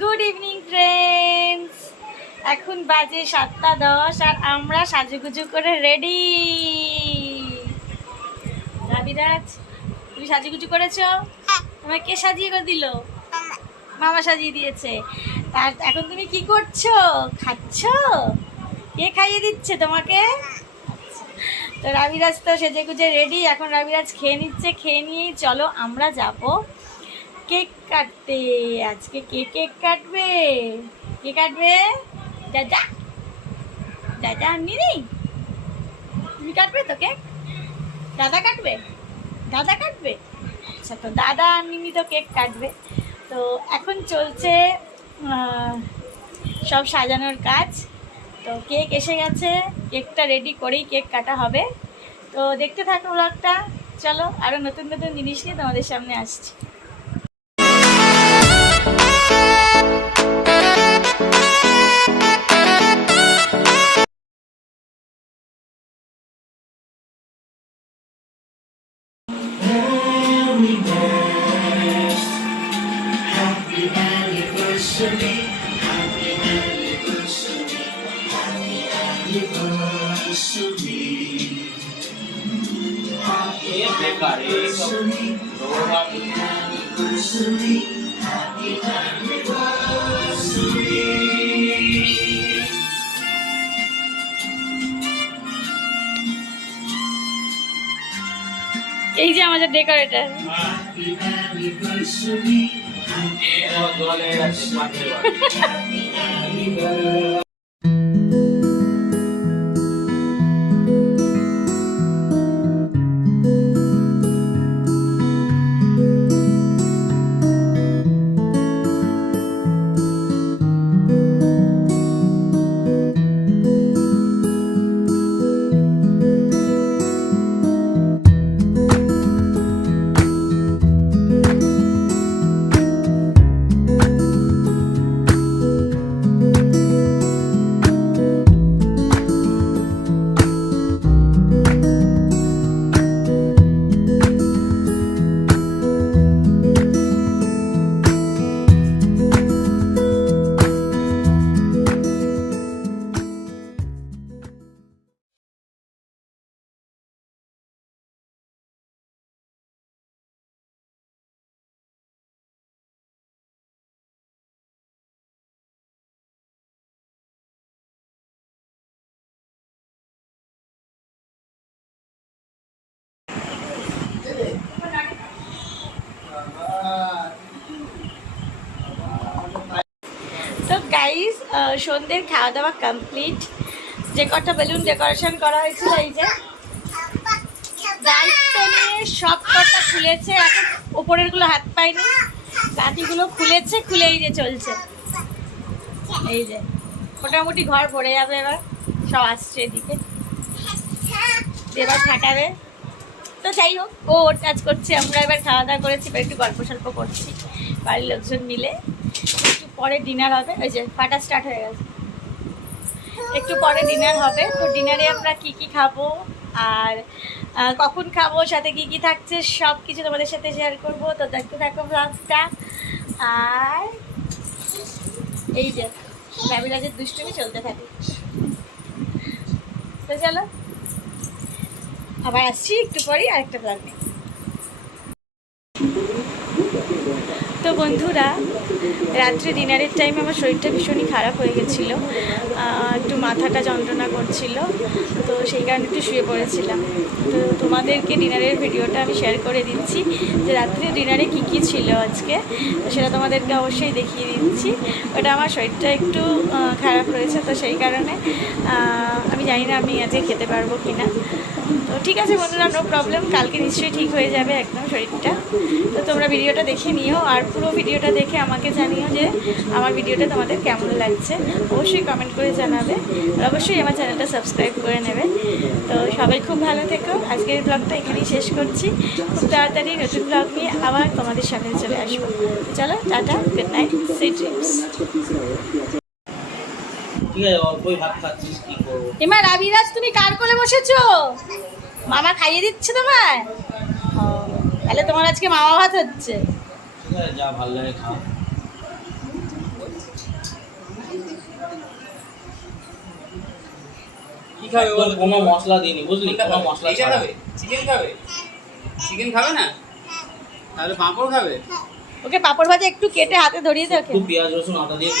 Good evening friends, এখন বাজে 7:10 আর আমরা সাজুগুজু করে রেডি। রাবিরাজ, তুমি সাজুগুজু করেছো? তোমায় কে সাজিয়ে করে দিল? মামা সাজিয়ে দিয়েছে। আর এখন তুমি কি করছো? খাচ্ছো? কে খাইয়ে দিচ্ছে তোমাকে? তো রাবিরাজ তো সেজে গুজে রেডি। এখন রাবিরাজ খেয়ে নিচ্ছে, খেয়ে নিয়ে চলো আমরা যাব কেক কাটতে। আজকে কে কেক কাটবে? কে কাটবে? দাদা, দাদা আননি নি? তুমি কাটবে তো কেক? দাদা কাটবে? দাদা কাটবে? আচ্ছা, তো দাদা আননি তো কেক কাটবে। তো এখন চলছে সব সাজানোর কাজ। তো কেক এসে গেছে, কেকটা রেডি করেই কেক কাটা হবে। তো দেখতে থাকো ব্লগটা। চলো, আরও নতুন নতুন জিনিস নিয়ে তোমাদের সামনে আসছি। এই যে আমাদের ডেকোরেটর। তো গাইস, সন্ধ্যের খাওয়া দাওয়া কমপ্লিট। যে কটা বেলুন ডেকোরেশন করা হয়েছিল, এই যে দায়িত্ব নিয়ে সব কটা খুলেছে। এখন ওপরের গুলো হাত পায়নি, বাকিগুলো খুলেছে, খুলে এই যে চলছে। এই যে মোটামুটি ঘর ভরে যাবে। এবার সব আসছে এদিকে, এবার ফাটাবে। তো যাই হোক, ও ওর কাজ করছে, আমরা এবার খাওয়া দাওয়া করেছি, এবার একটু গল্প সল্প করছি বাড়ির লোকজন মিলে। একটু পরে ডিনার হবে। ওই যে ফাটা স্টার্ট হয়ে গেছে। একটু পরে ডিনার হবে। তো ডিনারে আমরা কি কি খাবো আর কখন খাবো, সাথে কি কি থাকছে, সব কিছু তোমাদের সাথে শেয়ার করবো। তো দেখতে থাকো ব্লগটা। আর এই যে রাবিলাজের দুষ্টুমি চলতে থাকে। তো চলো, আবার আসছি একটু পরেই আরেকটা ব্লগ নিয়ে। তো বন্ধুরা, রাত্রে ডিনারের টাইমে আমার শরীরটা ভীষণই খারাপ হয়ে গেছিলো, একটু মাথাটা যন্ত্রণা করছিল। তো সেই কারণে একটু শুয়ে পড়েছিলাম। তো তোমাদেরকে ডিনারের ভিডিওটা আমি শেয়ার করে দিচ্ছি, যে রাত্রে ডিনারে কি কি ছিল আজকে, সেটা তোমাদেরকে অবশ্যই দেখিয়ে দিচ্ছি। ওটা আমার শরীরটা একটু খারাপ রয়েছে, তো সেই কারণে আমি জানি না আমি আজকে খেতে পারবো কি না। তো ঠিক আছে বন্ধুরা, নো প্রবলেম, কালকে নিশ্চয়ই ঠিক হয়ে যাবে একদম শরীরটা। তো তোমরা ভিডিওটা দেখে নিও, আর পুরো ভিডিওটা দেখে আমাকে জানিও যে আমার ভিডিওটা তোমাদের কেমন লাগছে। অবশ্যই কমেন্ট করে জানাবে, আর অবশ্যই আমার চ্যানেলটা সাবস্ক্রাইব করে নেবে। তো সবাই খুব ভালো থেকো। আজকের ব্লগটা এখানেই শেষ করছি। খুব তাড়াতাড়ি নতুন ব্লগ নিয়ে আবার তোমাদের সামনে চলে আসবো। চলো, tata, good night, sweet dreams. Emma Rabiraj, তুমি কার কোলে বসেছো? মামা খাইয়ে দিচ্ছে তোমায়? তাহলে তোমার আজকে মামা ভাত হচ্ছে। যা ভালো লাগে খাও। কি খাবে বল? কোনো মশলা দিইনি বুঝলি, কোনটা কোনো খাবে? মশলা এইটা ছাড়া। খাবে? চিকেন খাবে? চিকেন খাবে না? তাহলে পাঁপড় খাবে? ওকে পাঁপড় ভাজা একটু কেটে হাতে ধরিয়ে দে ওকে। একটু পেঁয়াজ রসুন আদা দিয়ে